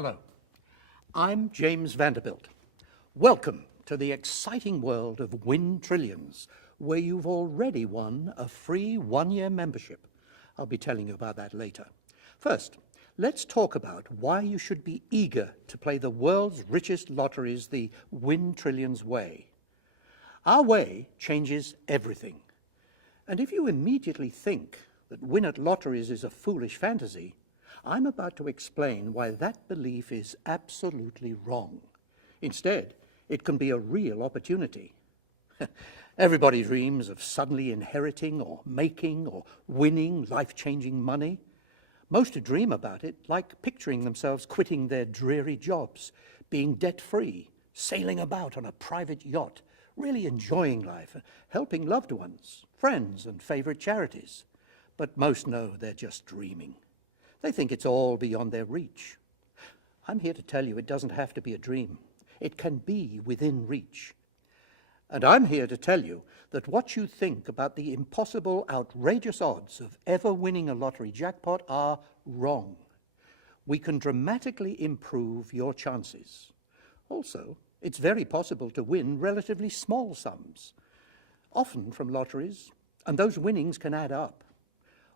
Hello, I'm James Vanderbilt. Welcome to the exciting world of Win Trillions, where you've already won a free one-year membership. I'll be telling you about that later. First, let's talk about why you should be eager to play the world's richest lotteries the Win Trillions way. Our way changes everything. And if you immediately think that win at lotteries is a foolish fantasy, I'm about to explain why that belief is absolutely wrong. Instead, it can be a real opportunity. Everybody dreams of suddenly inheriting or making or winning life-changing money. Most dream about it like picturing themselves quitting their dreary jobs, being debt-free, sailing about on a private yacht, really enjoying life, helping loved ones, friends, and favorite charities. But most know they're just dreaming. They think it's all beyond their reach. I'm here to tell you it doesn't have to be a dream. It can be within reach. And I'm here to tell you that what you think about the impossible, outrageous odds of ever winning a lottery jackpot are wrong. We can dramatically improve your chances. Also, it's very possible to win relatively small sums, often from lotteries, and those winnings can add up.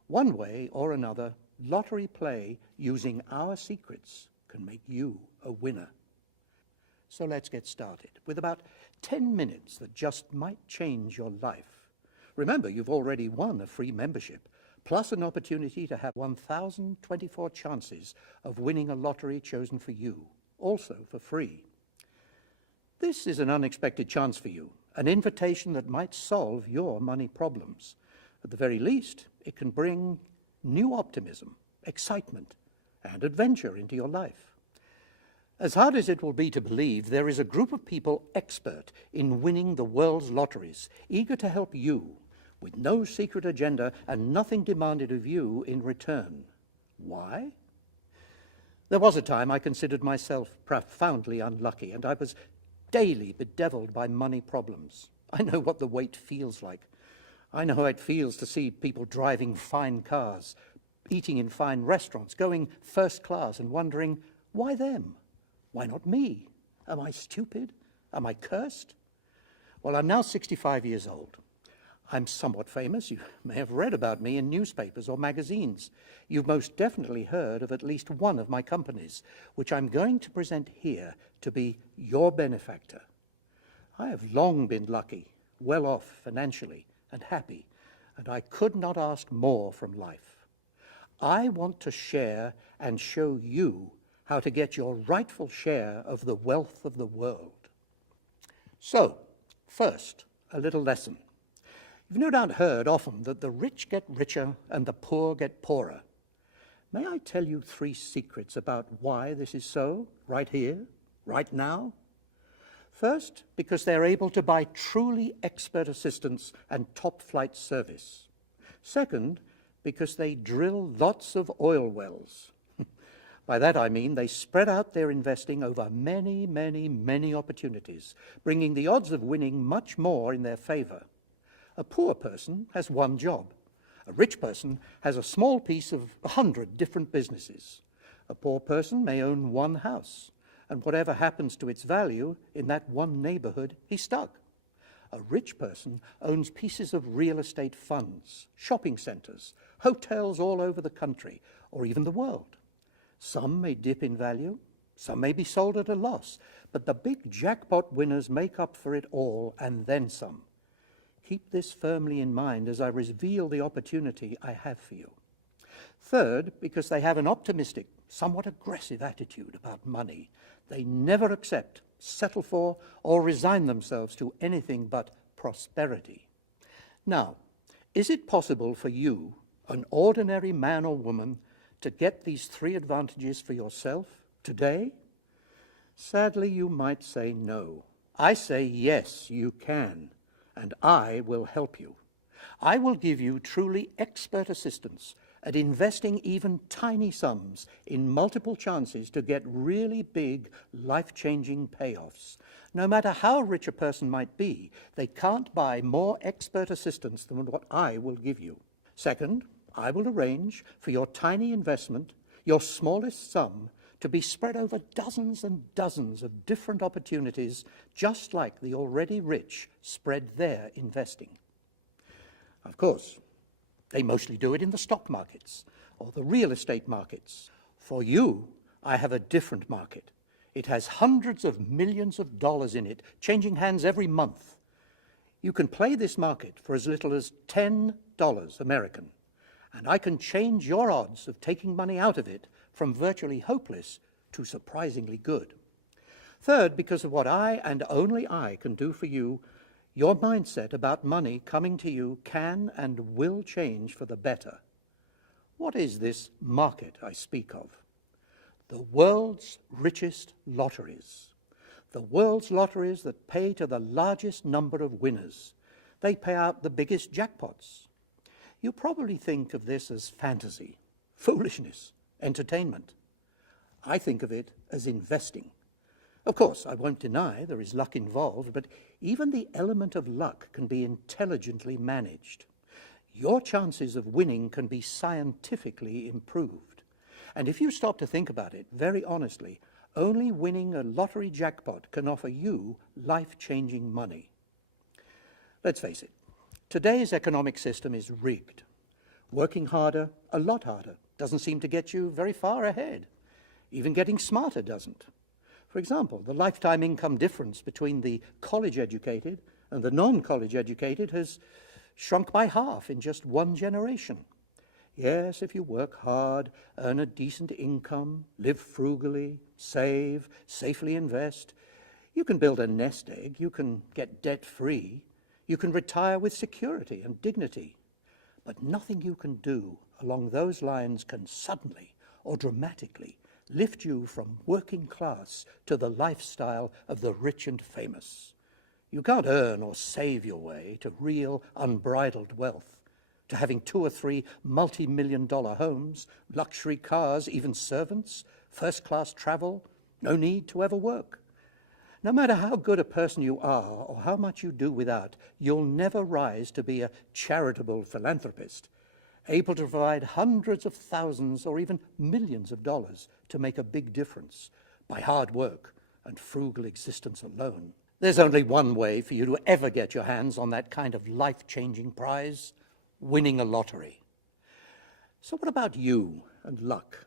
One way or another, lottery play using our secrets can make you a winner. So let's get started with about 10 minutes that just might change your life. Remember, you've already won a free membership, plus an opportunity to have 1,024 chances of winning a lottery chosen for you, also for free. This is an unexpected chance for you, an invitation that might solve your money problems. At the very least, it can bring new optimism, excitement, and adventure into your life. As hard as it will be to believe, there is a group of people expert in winning the world's lotteries, eager to help you, with no secret agenda and nothing demanded of you in return. Why? There was a time I considered myself profoundly unlucky, and I was daily bedeviled by money problems. I know what the wait feels like. I know how it feels to see people driving fine cars, eating in fine restaurants, going first class and wondering, why them? Why not me? Am I stupid? Am I cursed? Well, I'm now 65 years old. I'm somewhat famous. You may have read about me in newspapers or magazines. You've most definitely heard of at least one of my companies, which I'm going to present here to be your benefactor. I have long been lucky, well off financially, and happy, and I could not ask more from life. I want to share and show you how to get your rightful share of the wealth of the world. So, first, a little lesson. You've no doubt heard often that the rich get richer and the poor get poorer. May I tell you 3 secrets about why this is so, right here, right now? First, because they're able to buy truly expert assistance and top-flight service. Second, because they drill lots of oil wells. By that I mean they spread out their investing over many, many, many opportunities, bringing the odds of winning much more in their favor. A poor person has one job. A rich person has a small piece of 100 different businesses. A poor person may own one house, and whatever happens to its value in that one neighborhood, he's stuck. A rich person owns pieces of real estate funds, shopping centers, hotels all over the country, or even the world. Some may dip in value, some may be sold at a loss, but the big jackpot winners make up for it all and then some. Keep this firmly in mind as I reveal the opportunity I have for you. Third, because they have an optimistic, somewhat aggressive attitude about money. They never accept, settle for, or resign themselves to anything but prosperity. Now, is it possible for you, an ordinary man or woman, to get these 3 advantages for yourself today? Sadly, you might say no. I say yes, you can, and I will help you. I will give you truly expert assistance at investing even tiny sums in multiple chances to get really big, life-changing payoffs. No matter how rich a person might be, they can't buy more expert assistance than what I will give you. Second, I will arrange for your tiny investment, your smallest sum, to be spread over dozens and dozens of different opportunities, just like the already rich spread their investing. Of course, they mostly do it in the stock markets or the real estate markets. For you, I have a different market. It has hundreds of millions of dollars in it, changing hands every month. You can play this market for as little as $10 American, and I can change your odds of taking money out of it from virtually hopeless to surprisingly good. Third, because of what I and only I can do for you, your mindset about money coming to you can and will change for the better. What is this market I speak of? The world's richest lotteries. The world's lotteries that pay to the largest number of winners. They pay out the biggest jackpots. You probably think of this as fantasy, foolishness, entertainment. I think of it as investing. Of course, I won't deny there is luck involved, but even the element of luck can be intelligently managed. Your chances of winning can be scientifically improved. And if you stop to think about it very honestly, only winning a lottery jackpot can offer you life-changing money. Let's face it, today's economic system is rigged. Working harder, a lot harder, doesn't seem to get you very far ahead. Even getting smarter doesn't. For example, the lifetime income difference between the college-educated and the non-college educated has shrunk by half in just one generation. Yes, if you work hard, earn a decent income, live frugally, save, safely invest, you can build a nest egg, you can get debt-free, you can retire with security and dignity. But nothing you can do along those lines can suddenly or dramatically lift you from working class to the lifestyle of the rich and famous. You can't earn or save your way to real unbridled wealth, to having 2 or 3 multi-million-dollar homes, luxury cars, even servants, first-class travel, no need to ever work. No matter how good a person you are or how much you do without, you'll never rise to be a charitable philanthropist, able to provide hundreds of thousands or even millions of dollars to make a big difference by hard work and frugal existence alone. There's only one way for you to ever get your hands on that kind of life-changing prize: winning a lottery. So what about you and luck?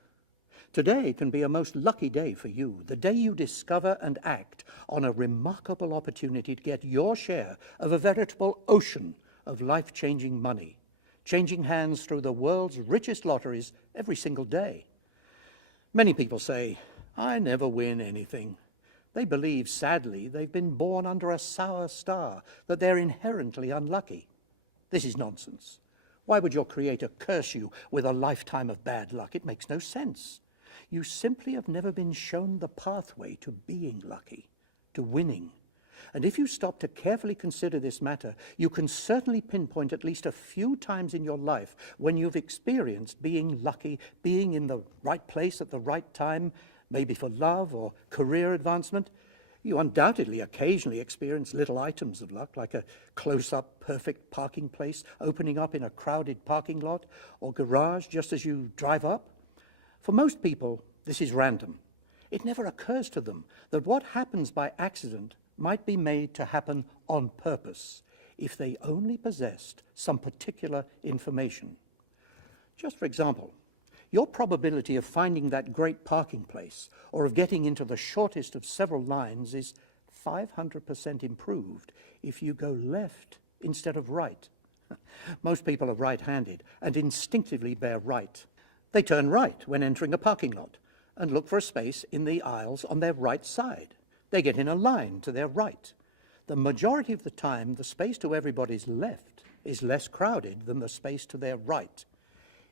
Today can be a most lucky day for you, the day you discover and act on a remarkable opportunity to get your share of a veritable ocean of life-changing money, changing hands through the world's richest lotteries every single day. Many people say, "I never win anything." They believe, sadly, they've been born under a sour star, that they're inherently unlucky. This is nonsense. Why would your Creator curse you with a lifetime of bad luck? It makes no sense. You simply have never been shown the pathway to being lucky, to winning. And if you stop to carefully consider this matter, you can certainly pinpoint at least a few times in your life when you've experienced being lucky, being in the right place at the right time, maybe for love or career advancement. You undoubtedly occasionally experience little items of luck, like a close-up perfect parking place opening up in a crowded parking lot or garage just as you drive up. For most people, this is random. It never occurs to them that what happens by accident might be made to happen on purpose if they only possessed some particular information. Just for example, your probability of finding that great parking place or of getting into the shortest of several lines is 500% improved if you go left instead of right. Most people are right-handed and instinctively bear right. They turn right when entering a parking lot and look for a space in the aisles on their right side. They get in a line to their right. The majority of the time, the space to everybody's left is less crowded than the space to their right.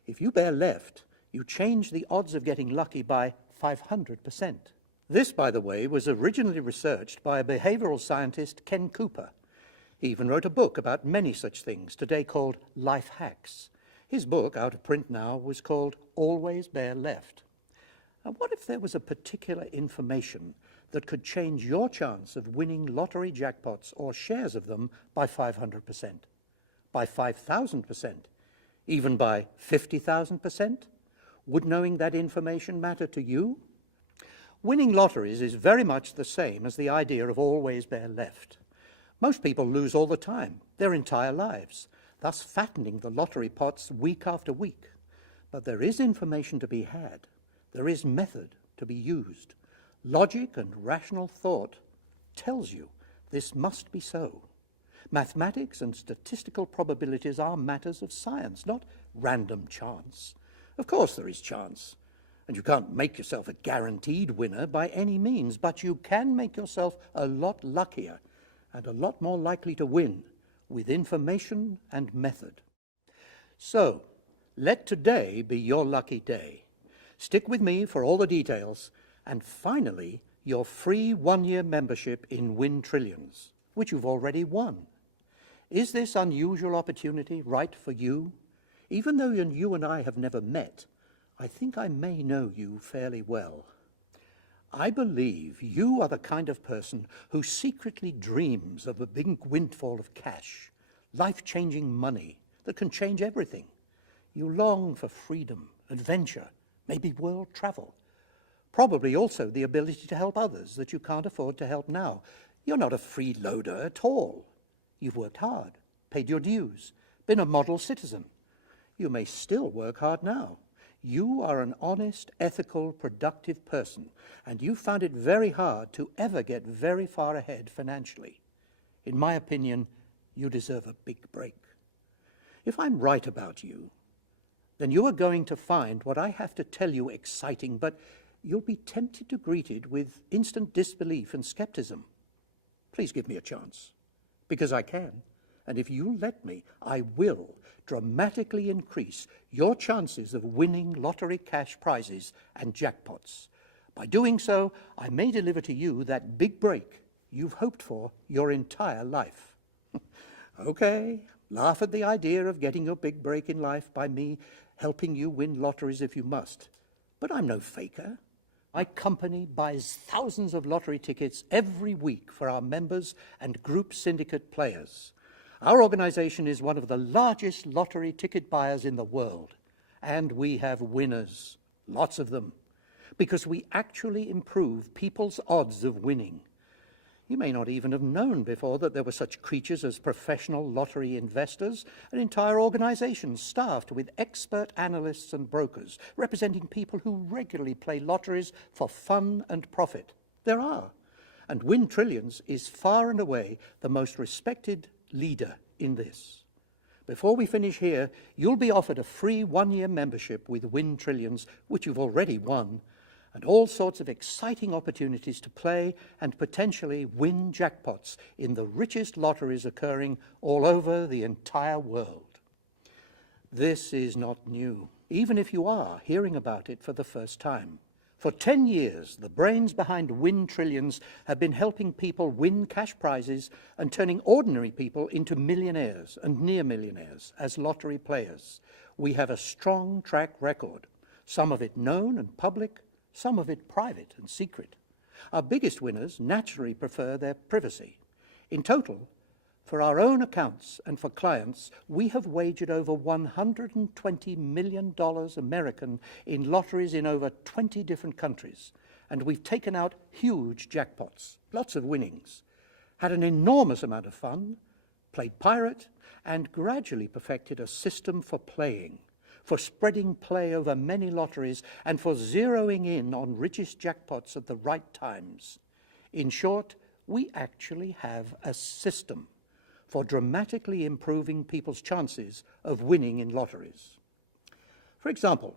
If you bear left, you change the odds of getting lucky by 500%. This, by the way, was originally researched by a behavioral scientist, Ken Cooper. He even wrote a book about many such things, today called Life Hacks. His book, out of print now, was called Always Bear Left. Now, what if there was a particular information that could change your chance of winning lottery jackpots or shares of them by 500%, by 5,000%, even by 50,000%? Would knowing that information matter to you? Winning lotteries is very much the same as the idea of always bare left. Most people lose all the time, their entire lives, thus fattening the lottery pots week after week. But there is information to be had. There is method to be used. Logic and rational thought tells you this must be so. Mathematics and statistical probabilities are matters of science, not random chance. Of course there is chance, and you can't make yourself a guaranteed winner by any means, but you can make yourself a lot luckier and a lot more likely to win with information and method. So, let today be your lucky day. Stick with me for all the details, and finally, your free one-year membership in Win Trillions, which you've already won. Is this unusual opportunity right for you? Even though you and I have never met, I think I may know you fairly well. I believe you are the kind of person who secretly dreams of a big windfall of cash, life-changing money that can change everything. You long for freedom, adventure, maybe world travel. Probably also the ability to help others that you can't afford to help now. You're not a freeloader at all. You've worked hard, paid your dues, been a model citizen. You may still work hard now. You are an honest, ethical, productive person, and you found it very hard to ever get very far ahead financially. In my opinion, you deserve a big break. If I'm right about you, then you are going to find what I have to tell you exciting, but you'll be tempted to greet it with instant disbelief and skepticism. Please give me a chance, because I can. And if you let me, I will dramatically increase your chances of winning lottery cash prizes and jackpots. By doing so, I may deliver to you that big break you've hoped for your entire life. Okay, laugh at the idea of getting your big break in life by me helping you win lotteries if you must. But I'm no faker. My company buys thousands of lottery tickets every week for our members and group syndicate players. Our organization is one of the largest lottery ticket buyers in the world, and we have winners, lots of them, because we actually improve people's odds of winning. You may not even have known before that there were such creatures as professional lottery investors, an entire organization staffed with expert analysts and brokers, representing people who regularly play lotteries for fun and profit. There are, and Win Trillions is far and away the most respected leader in this. Before we finish here, you'll be offered a free one-year membership with Win Trillions, which you've already won, and all sorts of exciting opportunities to play and potentially win jackpots in the richest lotteries occurring all over the entire world. This is not new, even if you are hearing about it for the first time. For 10 years, the brains behind Win Trillions have been helping people win cash prizes and turning ordinary people into millionaires and near millionaires as lottery players. We have a strong track record, some of it known and public, some of it private and secret. Our biggest winners naturally prefer their privacy. In total, for our own accounts and for clients, we have wagered over $120 million American in lotteries in over 20 different countries. And we've taken out huge jackpots, lots of winnings, had an enormous amount of fun, played pirate, and gradually perfected a system for playing, for spreading play over many lotteries, and for zeroing in on richest jackpots at the right times. In short, we actually have a system for dramatically improving people's chances of winning in lotteries. For example,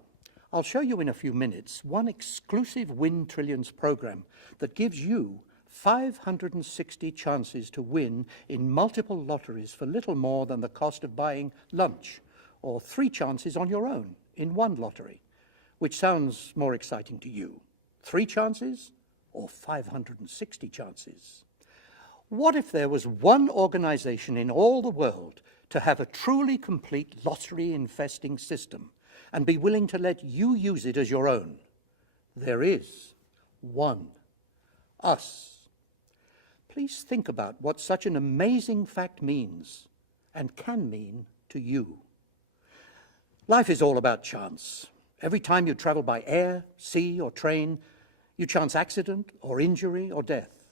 I'll show you in a few minutes one exclusive Win Trillions program that gives you 560 chances to win in multiple lotteries for little more than the cost of buying lunch, or 3 chances on your own in one lottery. Which sounds more exciting to you? 3 chances or 560 chances? What if there was one organization in all the world to have a truly complete lottery investing system and be willing to let you use it as your own? There is one. Us. Please think about what such an amazing fact means and can mean to you. Life is all about chance. Every time you travel by air, sea, or train, You chance accident or injury or death.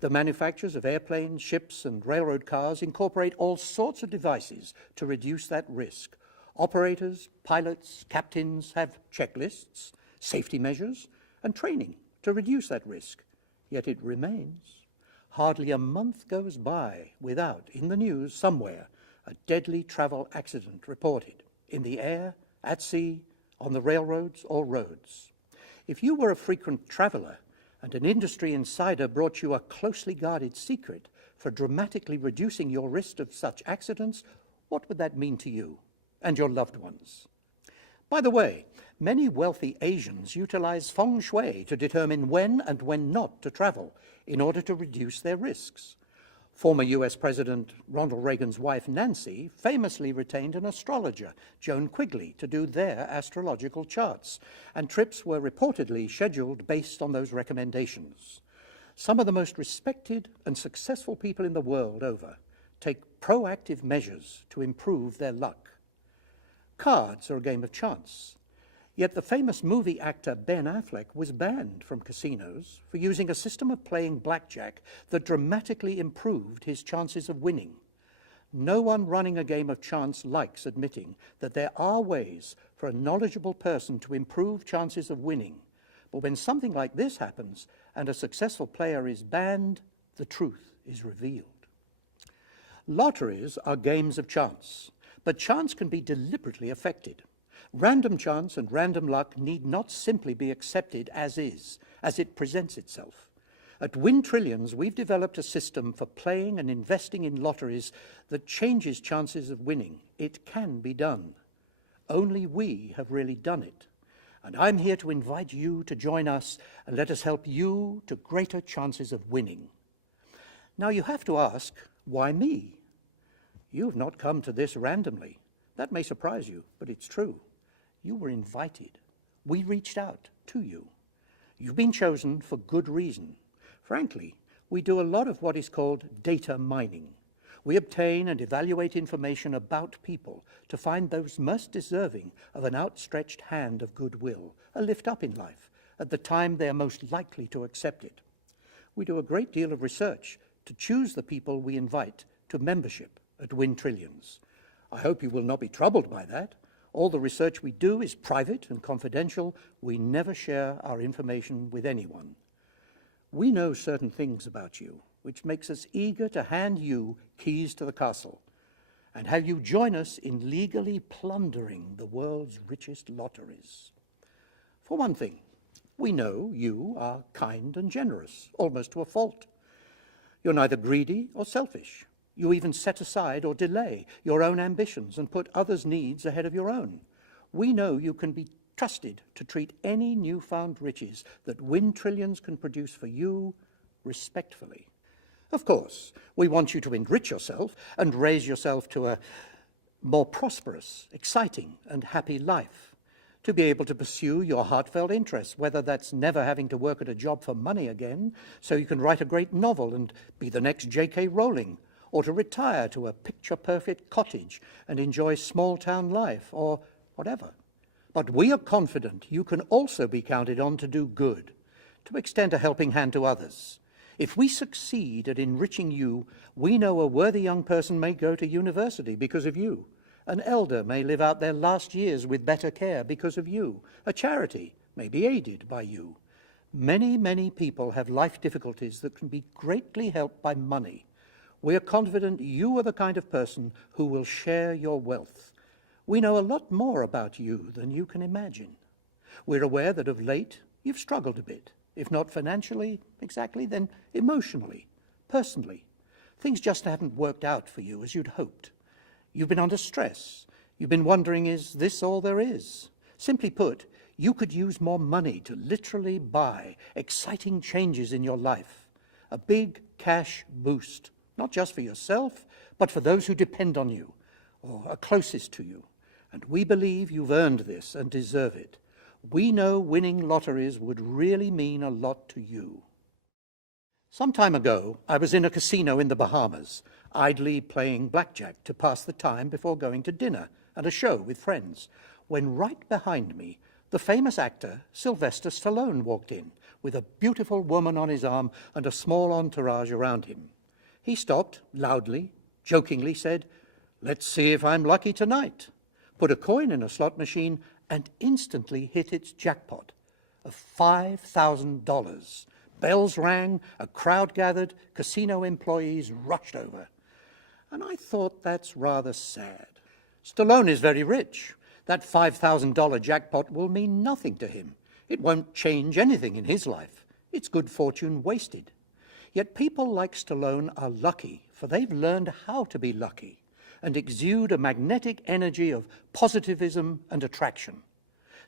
The manufacturers of airplanes, ships, and railroad cars incorporate all sorts of devices to reduce that risk. Operators, pilots, captains have checklists, safety measures, and training to reduce that risk. Yet it remains. Hardly a month goes by without, in the news somewhere, a deadly travel accident reported, in the air, at sea, on the railroads or roads. If you were a frequent traveler and an industry insider brought you a closely guarded secret for dramatically reducing your risk of such accidents, what would that mean to you and your loved ones? By the way, many wealthy Asians utilize feng shui to determine when and when not to travel in order to reduce their risks. Former US President Ronald Reagan's wife, Nancy, famously retained an astrologer, Joan Quigley, to do their astrological charts, and trips were reportedly scheduled based on those recommendations. Some of the most respected and successful people in the world over take proactive measures to improve their luck. Cards are a game of chance. Yet the famous movie actor Ben Affleck was banned from casinos for using a system of playing blackjack that dramatically improved his chances of winning. No one running a game of chance likes admitting that there are ways for a knowledgeable person to improve chances of winning. But when something like this happens and a successful player is banned, the truth is revealed. Lotteries are games of chance, but chance can be deliberately affected. Random chance and random luck need not simply be accepted as is, as it presents itself. At Win Trillions, we've developed a system for playing and investing in lotteries that changes chances of winning. It can be done. Only we have really done it. And I'm here to invite you to join us and let us help you to greater chances of winning. Now you have to ask, why me? You've not come to this randomly. That may surprise you, but it's true. You were invited. We reached out to you. You've been chosen for good reason. Frankly, we do a lot of what is called data mining. We obtain and evaluate information about people to find those most deserving of an outstretched hand of goodwill, a lift up in life, at the time they are most likely to accept it. We do a great deal of research to choose the people we invite to membership at Win Trillions. I hope you will not be troubled by that. All the research we do is private and confidential. We never share our information with anyone. We know certain things about you, which makes us eager to hand you keys to the castle and have you join us in legally plundering the world's richest lotteries. For one thing, we know you are kind and generous, almost to a fault. You're neither greedy or selfish. You even set aside or delay your own ambitions and put others' needs ahead of your own. We know you can be trusted to treat any newfound riches that Win Trillions can produce for you respectfully. Of course, we want you to enrich yourself and raise yourself to a more prosperous, exciting, and happy life, to be able to pursue your heartfelt interests, whether that's never having to work at a job for money again so you can write a great novel and be the next J.K. Rowling, or to retire to a picture-perfect cottage and enjoy small-town life, or whatever. But we are confident you can also be counted on to do good, to extend a helping hand to others. If we succeed at enriching you, we know a worthy young person may go to university because of you. An elder may live out their last years with better care because of you. A charity may be aided by you. Many, many people have life difficulties that can be greatly helped by money. We are confident you are the kind of person who will share your wealth. We know a lot more about you than you can imagine. We're aware that of late you've struggled a bit, if not financially exactly, then emotionally, personally. Things just haven't worked out for you as you'd hoped. You've been under stress. You've been wondering, is this all there is? Simply put, you could use more money to literally buy exciting changes in your life. A big cash boost. Not just for yourself, but for those who depend on you or are closest to you. And we believe you've earned this and deserve it. We know winning lotteries would really mean a lot to you. Some time ago, I was in a casino in the Bahamas, idly playing blackjack to pass the time before going to dinner and a show with friends, when right behind me, the famous actor Sylvester Stallone walked in with a beautiful woman on his arm and a small entourage around him. He stopped, loudly, jokingly said, "Let's see if I'm lucky tonight," put a coin in a slot machine and instantly hit its jackpot of $5,000. Bells rang, a crowd gathered, casino employees rushed over. And I thought that's rather sad. Stallone is very rich. That $5,000 jackpot will mean nothing to him. It won't change anything in his life. It's good fortune wasted. Yet people like Stallone are lucky, for they've learned how to be lucky and exude a magnetic energy of positivism and attraction.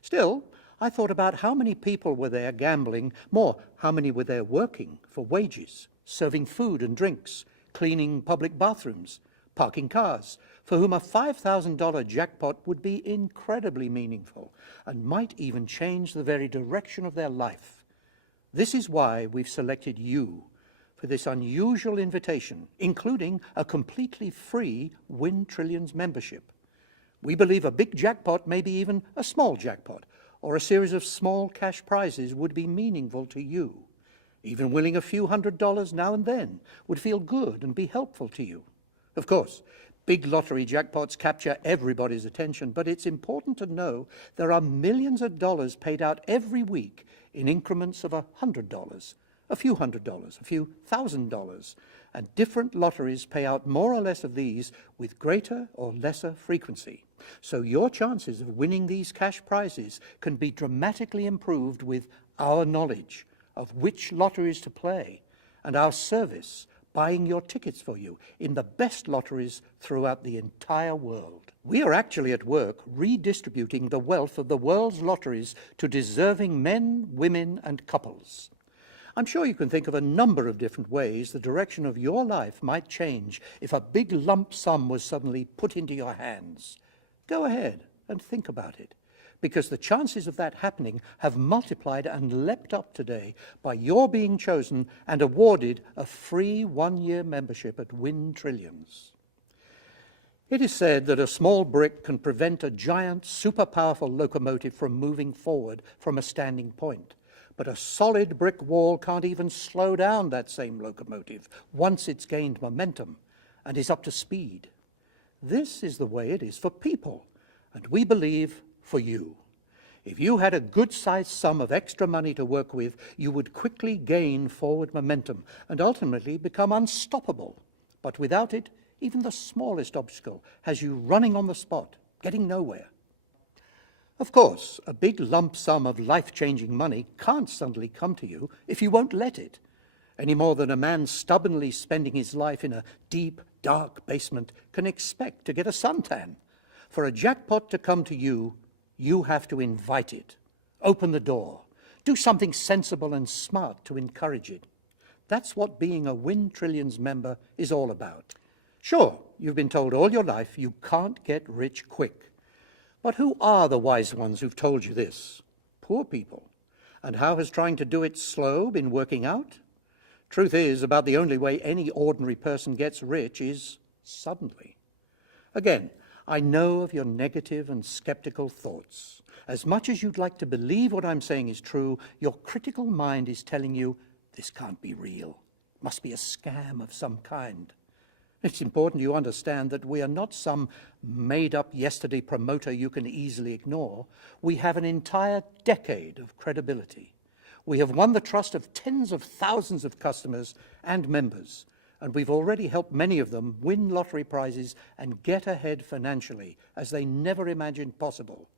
Still, I thought about how many people were there gambling, more, how many were there working for wages, serving food and drinks, cleaning public bathrooms, parking cars, for whom a $5,000 jackpot would be incredibly meaningful and might even change the very direction of their life. This is why we've selected you for this unusual invitation, including a completely free Win Trillions membership. We believe a big jackpot, maybe even a small jackpot, or a series of small cash prizes would be meaningful to you. Even winning a few $100s now and then would feel good and be helpful to you. Of course, big lottery jackpots capture everybody's attention, but it's important to know there are millions of dollars paid out every week in increments of $100, a few $100s, a few $1,000, and different lotteries pay out more or less of these with greater or lesser frequency. So your chances of winning these cash prizes can be dramatically improved with our knowledge of which lotteries to play and our service buying your tickets for you in the best lotteries throughout the entire world. We are actually at work redistributing the wealth of the world's lotteries to deserving men, women, and couples. I'm sure you can think of a number of different ways the direction of your life might change if a big lump sum was suddenly put into your hands. Go ahead and think about it, because the chances of that happening have multiplied and leapt up today by your being chosen and awarded a free one-year membership at Win Trillions. It is said that a small brick can prevent a giant, super-powerful locomotive from moving forward from a standing point. But a solid brick wall can't even slow down that same locomotive once it's gained momentum and is up to speed. This is the way it is for people, and we believe for you. If you had a good-sized sum of extra money to work with, you would quickly gain forward momentum and ultimately become unstoppable. But without it, even the smallest obstacle has you running on the spot, getting nowhere. Of course, a big lump sum of life-changing money can't suddenly come to you if you won't let it, any more than a man stubbornly spending his life in a deep, dark basement can expect to get a suntan. For a jackpot to come to you, you have to invite it, open the door, do something sensible and smart to encourage it. That's what being a Win Trillions member is all about. Sure, you've been told all your life you can't get rich quick. But who are the wise ones who've told you this? Poor people. And how has trying to do it slow been working out? Truth is, about the only way any ordinary person gets rich is suddenly. Again, I know of your negative and skeptical thoughts. As much as you'd like to believe what I'm saying is true, your critical mind is telling you, this can't be real. It must be a scam of some kind. It's important you understand that we are not some made-up yesterday promoter you can easily ignore. We have an entire decade of credibility. We have won the trust of tens of thousands of customers and members, and we've already helped many of them win lottery prizes and get ahead financially as they never imagined possible.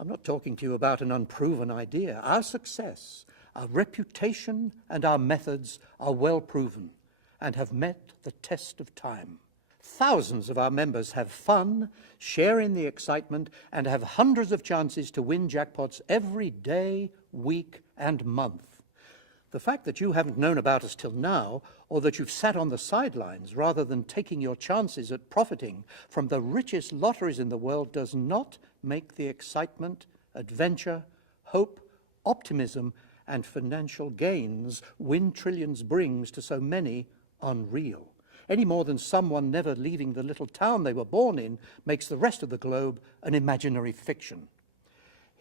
I'm not talking to you about an unproven idea. Our success, our reputation, and our methods are well proven and have met the test of time. Thousands of our members have fun, share in the excitement, and have hundreds of chances to win jackpots every day, week, and month. The fact that you haven't known about us till now, or that you've sat on the sidelines rather than taking your chances at profiting from the richest lotteries in the world, does not make the excitement, adventure, hope, optimism, and financial gains Win Trillions brings to so many unreal, any more than someone never leaving the little town they were born in makes the rest of the globe an imaginary fiction.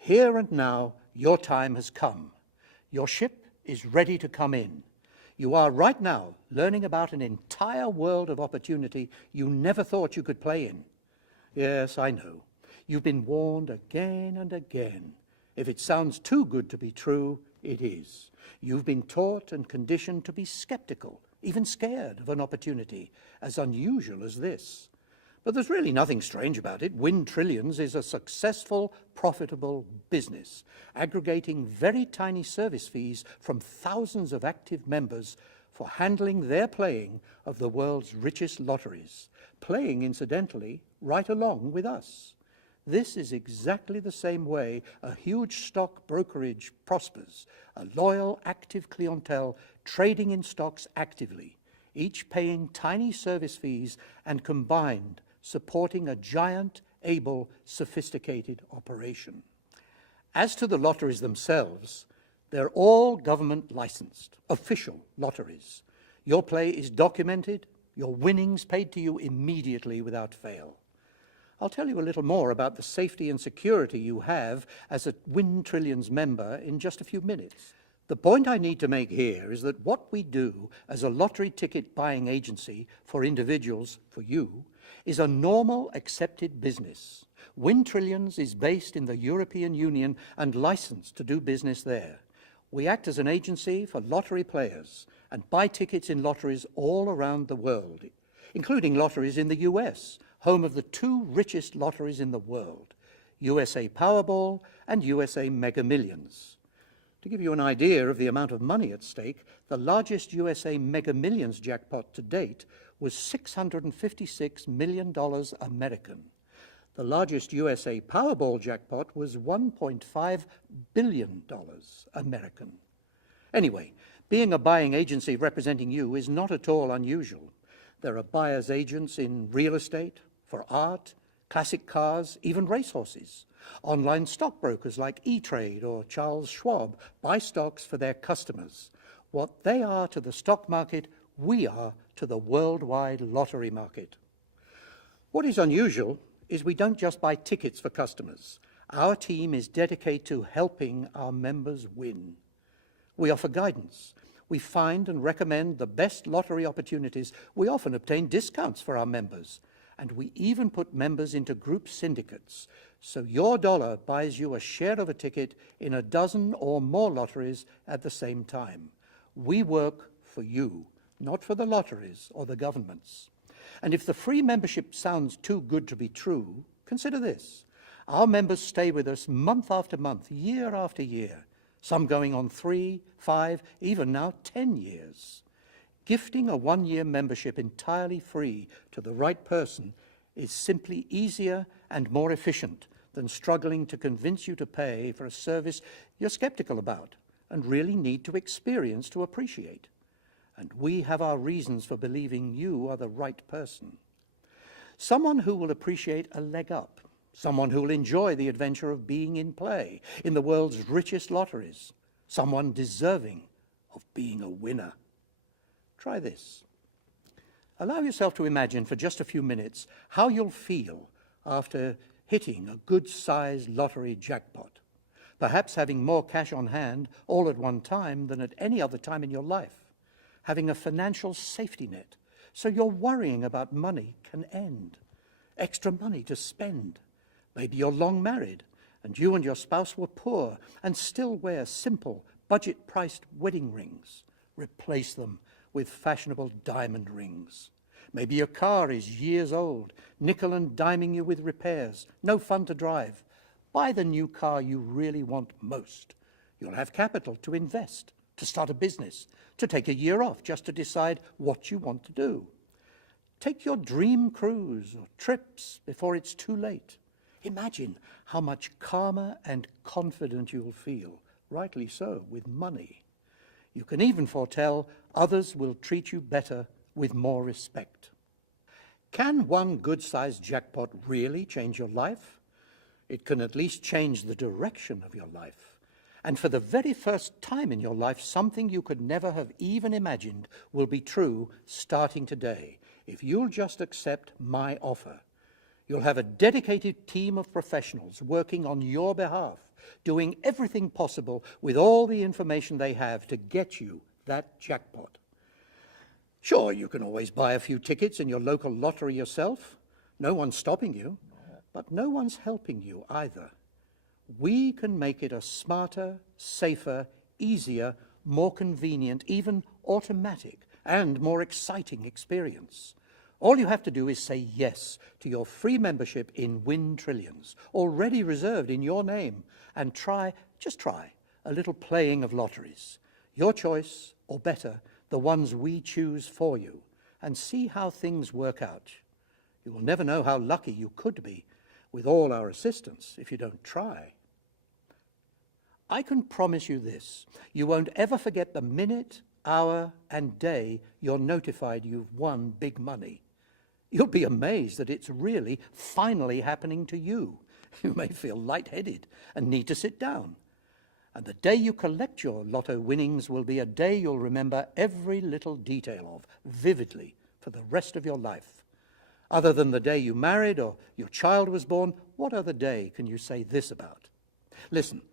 Here and now, your time has come. Your ship is ready to come in. You are right now learning about an entire world of opportunity you never thought you could play in. Yes, I know. You've been warned again and again. If it sounds too good to be true, it is. You've been taught and conditioned to be skeptical, even scared of an opportunity as unusual as this. But there's really nothing strange about it. Win Trillions is a successful, profitable business, aggregating very tiny service fees from thousands of active members for handling their playing of the world's richest lotteries, playing, incidentally, right along with us. This is exactly the same way a huge stock brokerage prospers, a loyal, active clientele trading in stocks actively, each paying tiny service fees and combined supporting a giant, able, sophisticated operation. As to the lotteries themselves, they're all government licensed, official lotteries. Your play is documented, your winnings paid to you immediately without fail. I'll tell you a little more about the safety and security you have as a Win Trillions member in just a few minutes. The point I need to make here is that what we do as a lottery ticket buying agency for individuals, for you, is a normal, accepted business. Win Trillions is based in the European Union and licensed to do business there. We act as an agency for lottery players and buy tickets in lotteries all around the world, including lotteries in the US, home of the two richest lotteries in the world, USA Powerball and USA Mega Millions. To give you an idea of the amount of money at stake, the largest USA Mega Millions jackpot to date was $656 million American. The largest USA Powerball jackpot was $1.5 billion American. Anyway, being a buying agency representing you is not at all unusual. There are buyer's agents in real estate, for art, classic cars, even racehorses. Online stockbrokers like E-Trade or Charles Schwab buy stocks for their customers. What they are to the stock market, we are to the worldwide lottery market. What is unusual is we don't just buy tickets for customers. Our team is dedicated to helping our members win. We offer guidance. We find and recommend the best lottery opportunities. We often obtain discounts for our members. And we even put members into group syndicates. So your dollar buys you a share of a ticket in a dozen or more lotteries at the same time. We work for you, not for the lotteries or the governments. And if the free membership sounds too good to be true, consider this. Our members stay with us month after month, year after year, some going on 3, 5, even now 10 years. Gifting a one-year membership entirely free to the right person is simply easier and more efficient than struggling to convince you to pay for a service you're skeptical about and really need to experience to appreciate. And we have our reasons for believing you are the right person. Someone who will appreciate a leg up, someone who will enjoy the adventure of being in play in the world's richest lotteries, someone deserving of being a winner. Try this. Allow yourself to imagine for just a few minutes how you'll feel after hitting a good-sized lottery jackpot, perhaps having more cash on hand all at one time than at any other time in your life, having a financial safety net so your worrying about money can end, extra money to spend. Maybe you're long married and you and your spouse were poor and still wear simple, budget-priced wedding rings. Replace them with fashionable diamond rings. Maybe your car is years old, nickel and diming you with repairs, no fun to drive. Buy the new car you really want most. You'll have capital to invest, to start a business, to take a year off just to decide what you want to do. Take your dream cruise or trips before it's too late. Imagine how much calmer and confident you'll feel, rightly so, with money. You can even foretell others will treat you better with more respect. Can one good-sized jackpot really change your life? It can at least change the direction of your life. And for the very first time in your life, something you could never have even imagined will be true starting today, if you'll just accept my offer. You'll have a dedicated team of professionals working on your behalf, doing everything possible with all the information they have to get you that jackpot. Sure, you can always buy a few tickets in your local lottery yourself. No one's stopping you, but no one's helping you either. We can make it a smarter, safer, easier, more convenient, even automatic, and more exciting experience. All you have to do is say yes to your free membership in Win Trillions, already reserved in your name, and just try, a little playing of lotteries. Your choice, or better, the ones we choose for you, and see how things work out. You will never know how lucky you could be with all our assistance if you don't try. I can promise you this: you won't ever forget the minute, hour, and day you're notified you've won big money. You'll be amazed that it's really finally happening to you. You may feel lightheaded and need to sit down. And the day you collect your lotto winnings will be a day you'll remember every little detail of vividly for the rest of your life. Other than the day you married or your child was born, what other day can you say this about? Listen,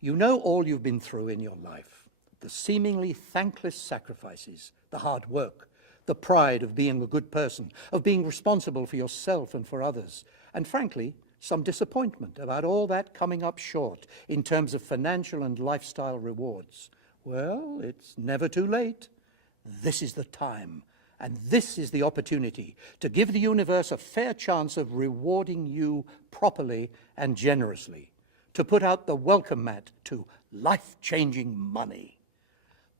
you know all you've been through in your life, the seemingly thankless sacrifices, the hard work, the pride of being a good person, of being responsible for yourself and for others, and frankly, some disappointment about all that coming up short in terms of financial and lifestyle rewards. Well, it's never too late. This is the time, and this is the opportunity to give the universe a fair chance of rewarding you properly and generously, to put out the welcome mat to life-changing money.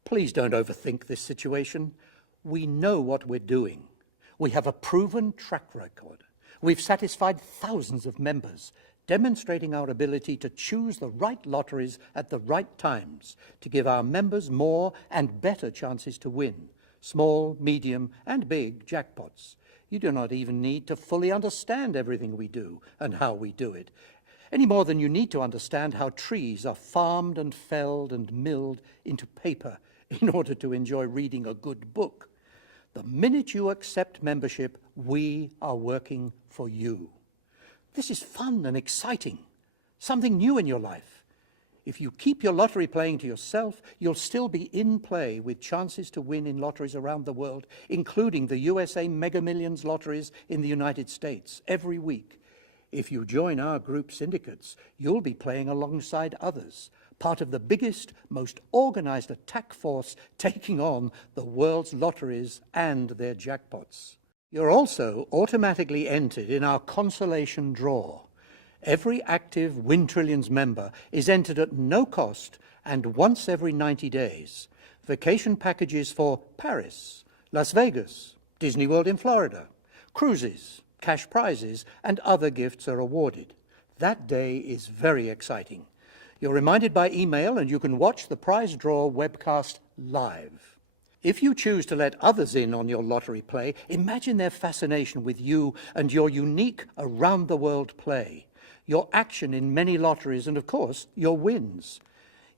Please don't overthink this situation. We know what we're doing. We have a proven track record. We've satisfied thousands of members, demonstrating our ability to choose the right lotteries at the right times to give our members more and better chances to win small, medium, and big jackpots. You do not even need to fully understand everything we do and how we do it, any more than you need to understand how trees are farmed and felled and milled into paper in order to enjoy reading a good book. The minute you accept membership, we are working for you. This is fun and exciting, something new in your life. If you keep your lottery playing to yourself, you'll still be in play with chances to win in lotteries around the world, including the USA Mega Millions lotteries in the United States every week. If you join our group syndicates, you'll be playing alongside others, part of the biggest, most organized attack force taking on the world's lotteries and their jackpots. You're also automatically entered in our consolation draw. Every active Win Trillions member is entered at no cost and once every 90 days. Vacation packages for Paris, Las Vegas, Disney World in Florida, cruises, cash prizes, and other gifts are awarded. That day is very exciting. You're reminded by email, and you can watch the prize draw webcast live. If you choose to let others in on your lottery play, imagine their fascination with you and your unique around-the-world play, your action in many lotteries, and of course, your wins.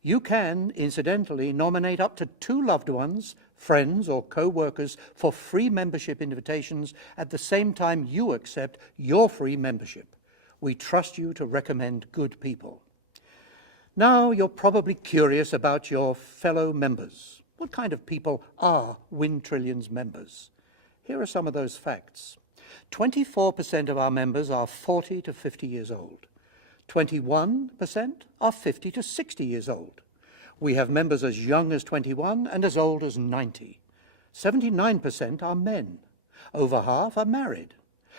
You can, incidentally, nominate up to 2 loved ones, friends, or co-workers for free membership invitations at the same time you accept your free membership. We trust you to recommend good people. Now, you're probably curious about your fellow members. What kind of people are Win Trillions members? Here are some of those facts. 24% of our members are 40 to 50 years old. 21% are 50 to 60 years old. We have members as young as 21 and as old as 90. 79% are men. Over half are married.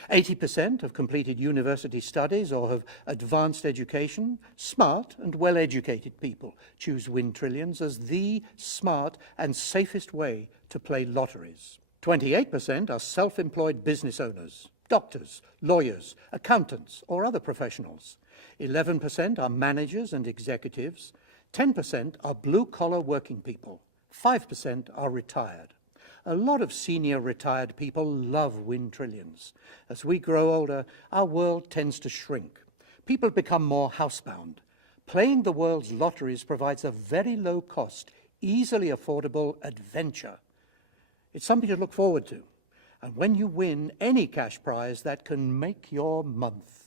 80% have completed university studies or have advanced education. Smart and well-educated people choose Win Trillions as the smart and safest way to play lotteries. 28% are self-employed business owners, doctors, lawyers, accountants, or other professionals. 11% are managers and executives. 10% are blue-collar working people. 5% are retired. A lot of senior retired people love Win Trillions. As we grow older, our world tends to shrink. People become more housebound. Playing the world's lotteries provides a very low-cost, easily affordable adventure. It's something to look forward to. And when you win any cash prize, that can make your month.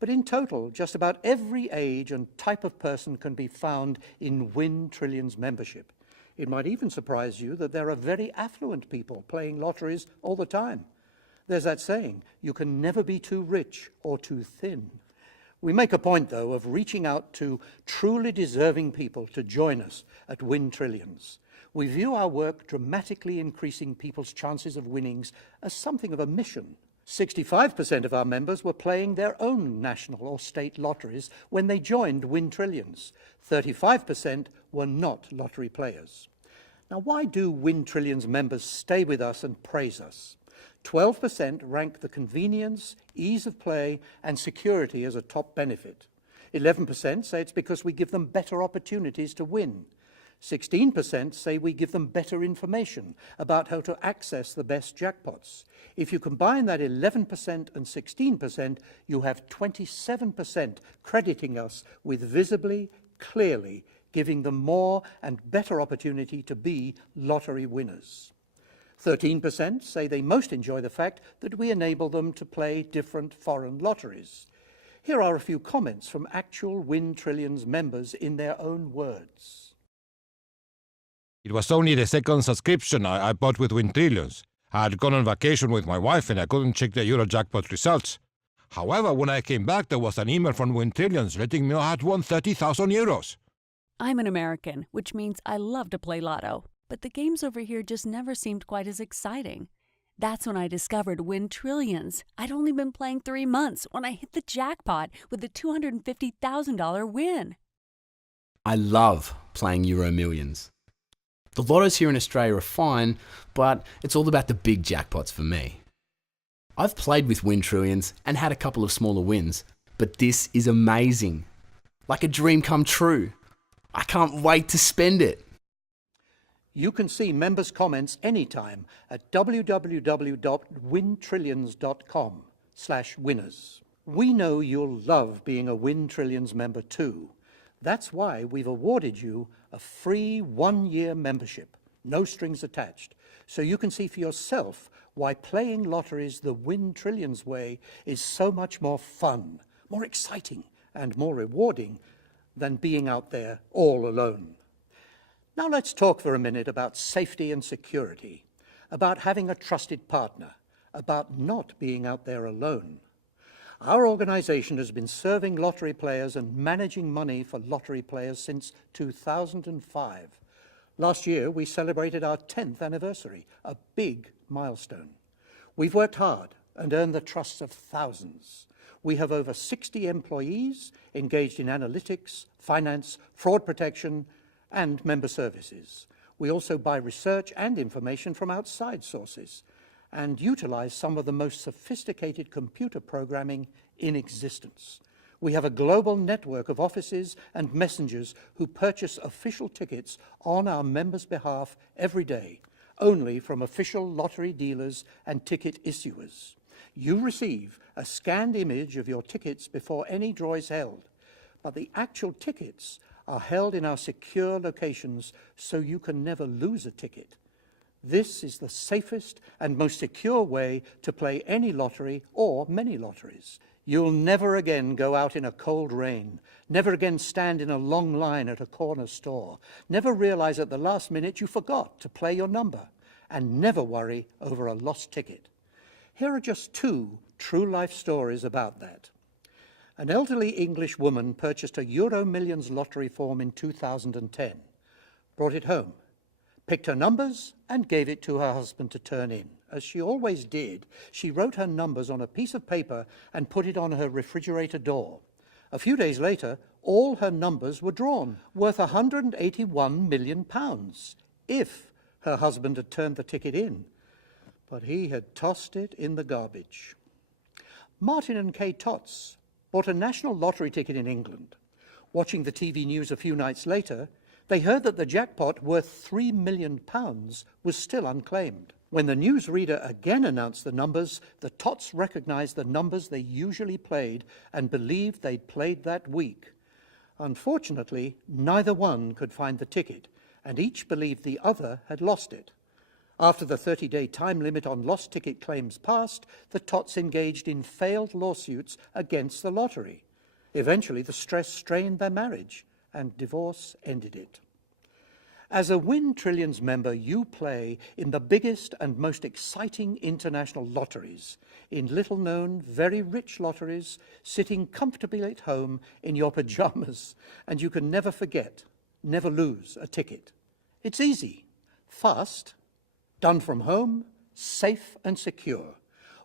But in total, just about every age and type of person can be found in Win Trillions membership. It might even surprise you that there are very affluent people playing lotteries all the time. There's that saying, you can never be too rich or too thin. We make a point, though, of reaching out to truly deserving people to join us at Win Trillions. We view our work dramatically increasing people's chances of winnings as something of a mission. 65% of our members were playing their own national or state lotteries when they joined Win Trillions. 35% were not lottery players. Now, why do Win Trillions members stay with us and praise us? 12% rank the convenience, ease of play, and security as a top benefit. 11% say it's because we give them better opportunities to win. 16% say we give them better information about how to access the best jackpots. If you combine that 11% and 16%, you have 27% crediting us with visibly, clearly giving them more and better opportunity to be lottery winners. 13% say they most enjoy the fact that we enable them to play different foreign lotteries. Here are a few comments from actual Win Trillions members in their own words. It was only the second subscription I bought with Win Trillions. I had gone on vacation with my wife and I couldn't check the Eurojackpot results. However, when I came back, there was an email from Win Trillions letting me know I had won 30,000 euros. I'm an American, which means I love to play lotto. But the games over here just never seemed quite as exciting. That's when I discovered Win Trillions. I'd only been playing 3 months when I hit the jackpot with a $250,000 win. I love playing Euro Millions. The lottos here in Australia are fine, but it's all about the big jackpots for me. I've played with Win Trillions and had a couple of smaller wins, but this is amazing. Like a dream come true. I can't wait to spend it. You can see members' comments anytime at www.wintrillions.com/winners. We know you'll love being a Win Trillions member too. That's why we've awarded you a free 1-year membership, no strings attached, so you can see for yourself why playing lotteries the Win Trillions way is so much more fun, more exciting, and more rewarding than being out there all alone. Now let's talk for a minute about safety and security, about having a trusted partner, about not being out there alone. Our organization has been serving lottery players and managing money for lottery players since 2005. Last year, we celebrated our 10th anniversary, a big milestone. We've worked hard and earned the trust of thousands. We have over 60 employees engaged in analytics, finance, fraud protection, and member services. We also buy research and information from outside sources and utilize some of the most sophisticated computer programming in existence. We have a global network of offices and messengers who purchase official tickets on our members' behalf every day, only from official lottery dealers and ticket issuers. You receive a scanned image of your tickets before any draw is held, but the actual tickets are held in our secure locations so you can never lose a ticket. This is the safest and most secure way to play any lottery or many lotteries. You'll never again go out in a cold rain, never again stand in a long line at a corner store, never realize at the last minute you forgot to play your number, and never worry over a lost ticket. Here are just 2 true-life stories about that. An elderly English woman purchased a Euro Millions lottery form in 2010, brought it home, picked her numbers and gave it to her husband to turn in. As she always did, she wrote her numbers on a piece of paper and put it on her refrigerator door. A few days later, all her numbers were drawn, worth £181 million, if her husband had turned the ticket in. But he had tossed it in the garbage. Martin and Kay Tots bought a national lottery ticket in England. Watching the TV news a few nights later, they heard that the jackpot worth £3 million was still unclaimed. When the newsreader again announced the numbers, the Tots recognized the numbers they usually played and believed they'd played that week. Unfortunately, neither one could find the ticket, and each believed the other had lost it. After the 30-day time limit on lost ticket claims passed, the tots engaged in failed lawsuits against the lottery. Eventually, the stress strained their marriage, and divorce ended it. As a Win Trillions member, you play in the biggest and most exciting international lotteries, in little-known, very rich lotteries, sitting comfortably at home in your pajamas, and you can never forget, never lose a ticket. It's easy, fast, done from home, safe and secure.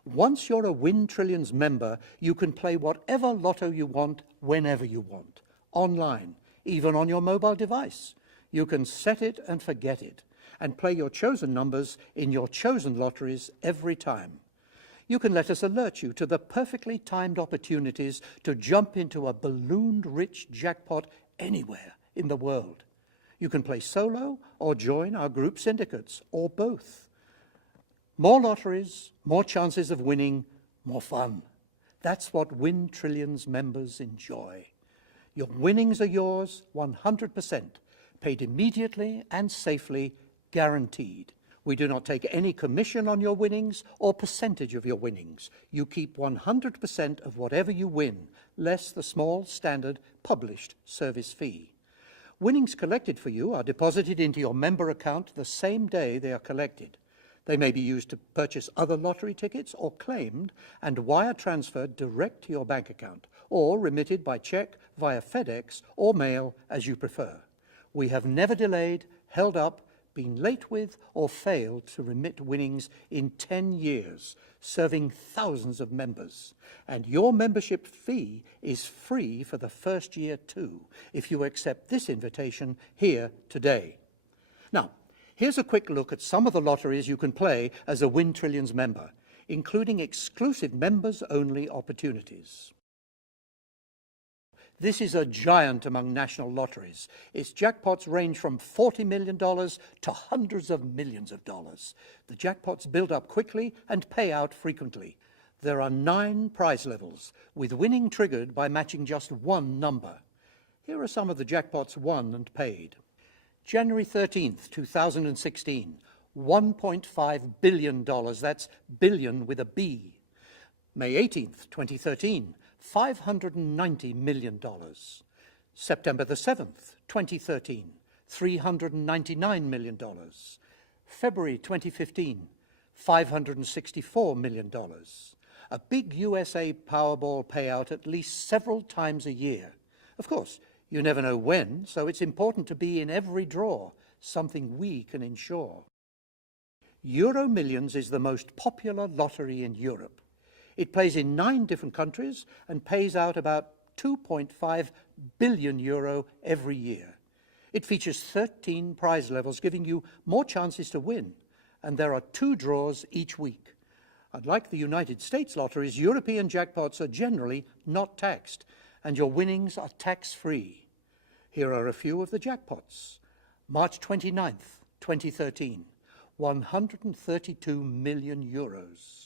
Once you're a Win Trillions member, you can play whatever lotto you want, whenever you want, online, even on your mobile device. You can set it and forget it, and play your chosen numbers in your chosen lotteries every time. You can let us alert you to the perfectly timed opportunities to jump into a balloon-rich jackpot anywhere in the world. You can play solo or join our group syndicates, or both. More lotteries, more chances of winning, more fun. That's what Win Trillions members enjoy. Your winnings are yours 100%. Paid immediately and safely, guaranteed. We do not take any commission on your winnings or percentage of your winnings. You keep 100% of whatever you win, less the small standard published service fee. Winnings collected for you are deposited into your member account the same day they are collected. They may be used to purchase other lottery tickets or claimed and wire transferred direct to your bank account, or remitted by check via FedEx or mail as you prefer. We have never delayed, held up, been late with, or failed to remit winnings in 10 years, serving thousands of members. And your membership fee is free for the first year too, if you accept this invitation here today. Now, here's a quick look at some of the lotteries you can play as a Win Trillions member, including exclusive members-only opportunities. This is a giant among national lotteries. Its jackpots range from $40 million to hundreds of millions of dollars. The jackpots build up quickly and pay out frequently. There are 9 prize levels, with winning triggered by matching just one number. Here are some of the jackpots won and paid. January 13th, 2016, $1.5 billion. That's billion with a B. May 18th, 2013, $590 million. September the 7th, 2013, $399 million. February 2015, $564 million. A big USA Powerball payout at least several times a year. Of course, you never know when, so it's important to be in every draw, something we can ensure. Euro Millions is the most popular lottery in Europe. It plays in 9 different countries and pays out about 2.5 billion euro every year. It features 13 prize levels, giving you more chances to win, and there are 2 draws each week. Unlike the United States lotteries, European jackpots are generally not taxed, and your winnings are tax-free. Here are a few of the jackpots. March 29th, 2013, 132 million euros.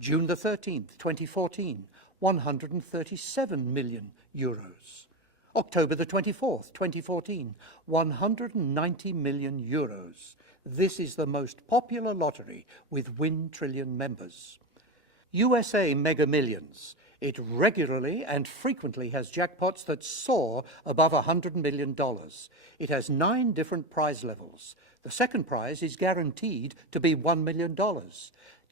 June the 13th, 2014, 137 million euros. October the 24th, 2014, 190 million euros. This is the most popular lottery with Win Trillion members. USA Mega Millions. It regularly and frequently has jackpots that soar above $100 million. It has 9 different prize levels. The second prize is guaranteed to be $1 million.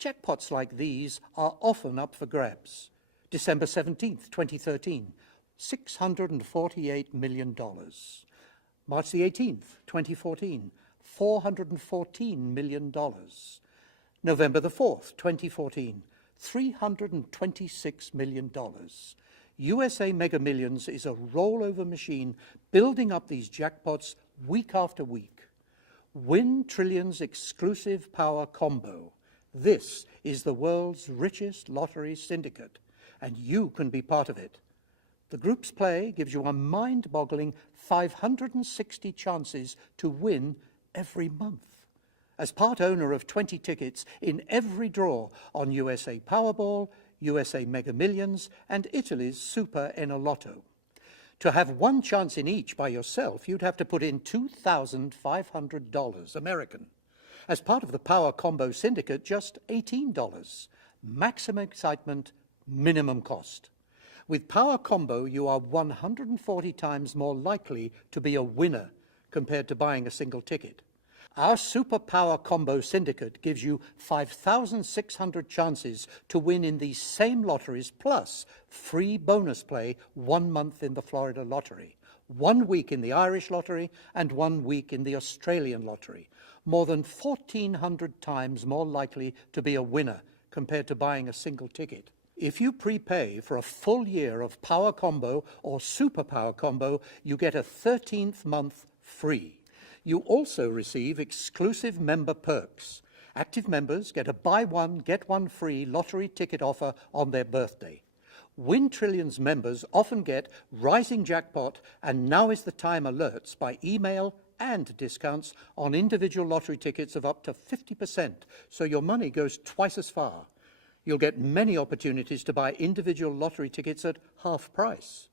Jackpots like these are often up for grabs. December 17th, 2013, $648 million. March the 18th, 2014, $414 million. November the 4th, 2014, $326 million. USA Mega Millions is a rollover machine building up these jackpots week after week. Win Trillions exclusive power combo. This is the world's richest lottery syndicate, and you can be part of it. The group's play gives you a mind-boggling 560 chances to win every month. As part owner of 20 tickets in every draw on USA Powerball, USA Mega Millions, and Italy's Super Enalotto. To have one chance in each by yourself, you'd have to put in $2,500 American. As part of the Power Combo Syndicate, just $18. Maximum excitement, minimum cost. With Power Combo, you are 140 times more likely to be a winner compared to buying a single ticket. Our Super Power Combo Syndicate gives you 5,600 chances to win in these same lotteries, plus free bonus play 1 month in the Florida Lottery, 1 week in the Irish Lottery, and 1 week in the Australian Lottery. More than 1,400 times more likely to be a winner compared to buying a single ticket. If you prepay for a full year of Power Combo or Super Power Combo, you get a 13th month free. You also receive exclusive member perks. Active members get a buy one, get one free lottery ticket offer on their birthday. Win Trillions members often get rising jackpot and now is the time alerts by email and discounts on individual lottery tickets of up to 50%, so your money goes twice as far. You'll get many opportunities to buy individual lottery tickets at half price.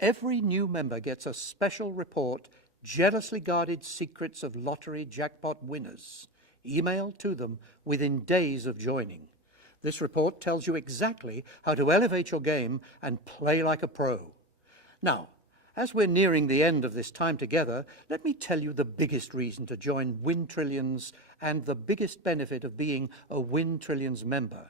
Every new member gets a special report, Jealously Guarded Secrets of Lottery Jackpot Winners, emailed to them within days of joining. This report tells you exactly how to elevate your game and play like a pro. Now, as we're nearing the end of this time together, let me tell you the biggest reason to join Win Trillions and the biggest benefit of being a Win Trillions member.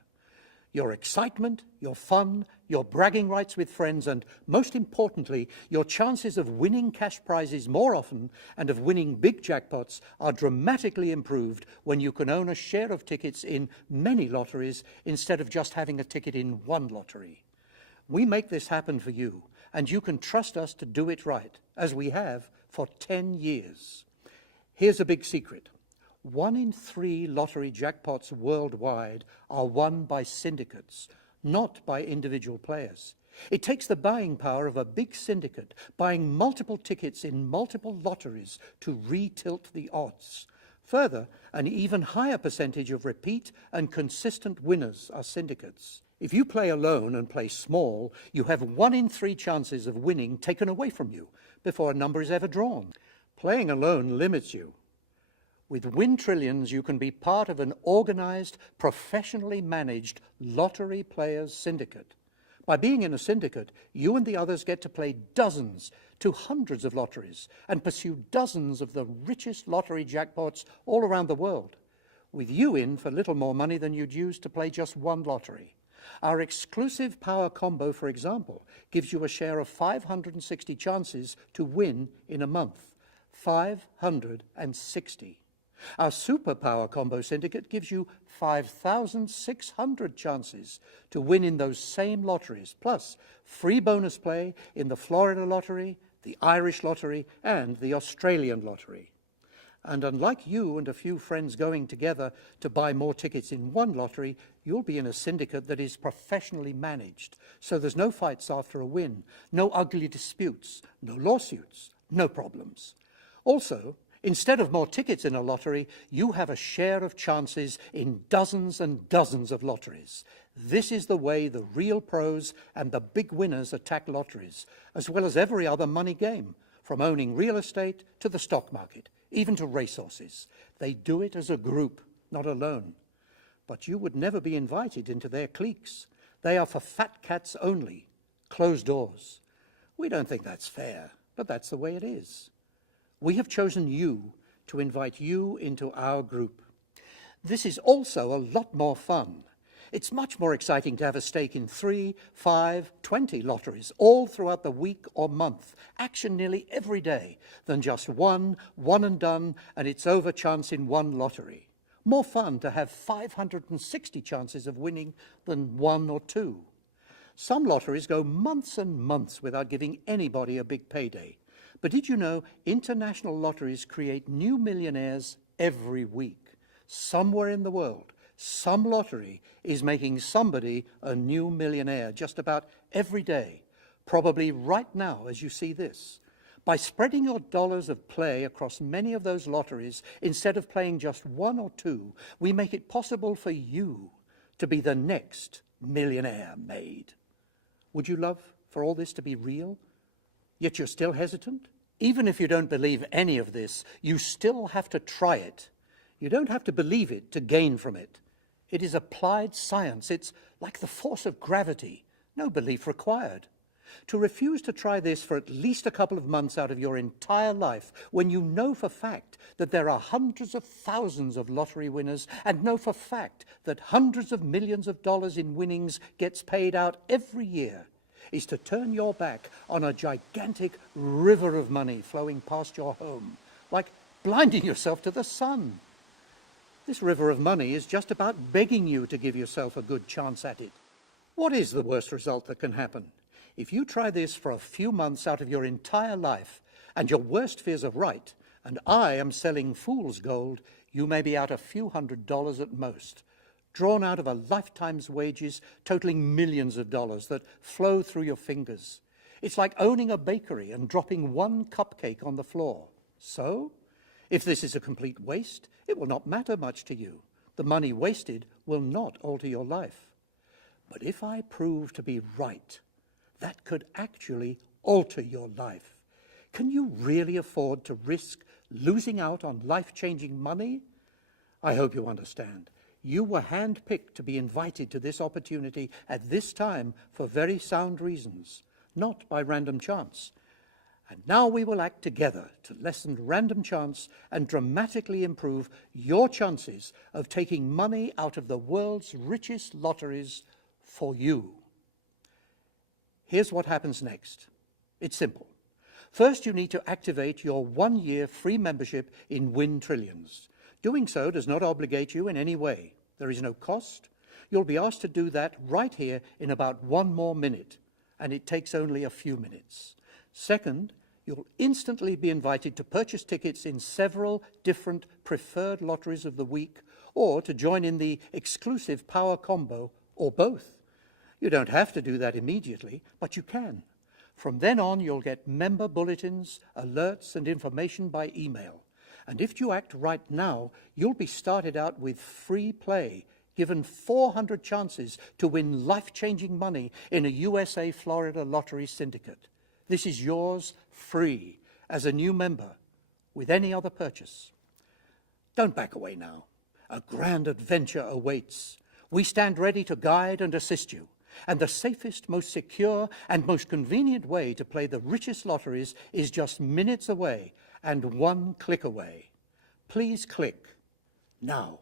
Your excitement, your fun, your bragging rights with friends, and most importantly, your chances of winning cash prizes more often and of winning big jackpots are dramatically improved when you can own a share of tickets in many lotteries instead of just having a ticket in one lottery. We make this happen for you, and you can trust us to do it right, as we have for 10 years. Here's a big secret. 1 in 3 lottery jackpots worldwide are won by syndicates, not by individual players. It takes the buying power of a big syndicate, buying multiple tickets in multiple lotteries to re-tilt the odds. Further, an even higher percentage of repeat and consistent winners are syndicates. If you play alone and play small, you have 1 in 3 chances of winning taken away from you before a number is ever drawn. Playing alone limits you. With Win Trillions, you can be part of an organized, professionally managed lottery players syndicate. By being in a syndicate, you and the others get to play dozens to hundreds of lotteries and pursue dozens of the richest lottery jackpots all around the world, with you in for little more money than you'd use to play just one lottery. Our exclusive Power Combo, for example, gives you a share of 560 chances to win in a month. 560. Our Super Power Combo Syndicate gives you 5,600 chances to win in those same lotteries, plus free bonus play in the Florida Lottery, the Irish Lottery, and the Australian Lottery. And unlike you and a few friends going together to buy more tickets in one lottery, you'll be in a syndicate that is professionally managed, so there's no fights after a win, no ugly disputes, no lawsuits, no problems. Also, instead of more tickets in a lottery, you have a share of chances in dozens and dozens of lotteries. This is the way the real pros and the big winners attack lotteries, as well as every other money game, from owning real estate to the stock market, even to racehorses. They do it as a group, not alone. But you would never be invited into their cliques. They are for fat cats only, closed doors. We don't think that's fair, but that's the way it is. We have chosen you to invite you into our group. This is also a lot more fun. It's much more exciting to have a stake in 3, 5, 20 lotteries all throughout the week or month, action nearly every day, than just one and done, and it's over chance in one lottery. More fun to have 560 chances of winning than 1 or 2. Some lotteries go months and months without giving anybody a big payday. But did you know international lotteries create new millionaires every week? Somewhere in the world, some lottery is making somebody a new millionaire just about every day, probably right now as you see this. By spreading your dollars of play across many of those lotteries, instead of playing just 1 or 2, we make it possible for you to be the next millionaire made. Would you love for all this to be real? Yet you're still hesitant? Even if you don't believe any of this, you still have to try it. You don't have to believe it to gain from it. It is applied science. It's like the force of gravity. No belief required. To refuse to try this for at least a couple of months out of your entire life, when you know for fact that there are hundreds of thousands of lottery winners, and know for fact that hundreds of millions of dollars in winnings gets paid out every year, is to turn your back on a gigantic river of money flowing past your home, like blinding yourself to the sun. This river of money is just about begging you to give yourself a good chance at it. What is the worst result that can happen? If you try this for a few months out of your entire life, and your worst fears are right, and I am selling fool's gold, you may be out a few $100s at most, drawn out of a lifetime's wages totaling millions of dollars that flow through your fingers. It's like owning a bakery and dropping one cupcake on the floor. So, if this is a complete waste, it will not matter much to you. The money wasted will not alter your life. But if I prove to be right, that could actually alter your life. Can you really afford to risk losing out on life-changing money? I hope you understand. You were handpicked to be invited to this opportunity at this time for very sound reasons, not by random chance. And now we will act together to lessen random chance and dramatically improve your chances of taking money out of the world's richest lotteries for you. Here's what happens next. It's simple. First, you need to activate your 1-year free membership in Win Trillions. Doing so does not obligate you in any way. There is no cost. You'll be asked to do that right here in about 1 more minute, and it takes only a few minutes. Second, you'll instantly be invited to purchase tickets in several different preferred lotteries of the week, or to join in the exclusive Power Combo, or both. You don't have to do that immediately, but you can. From then on, you'll get member bulletins, alerts, and information by email. And if you act right now, you'll be started out with free play, given 400 chances to win life-changing money in a USA Florida lottery syndicate. This is yours free as a new member with any other purchase. Don't back away now. A grand adventure awaits. We stand ready to guide and assist you. And the safest, most secure, and most convenient way to play the richest lotteries is just minutes away and 1 click away. Please click now.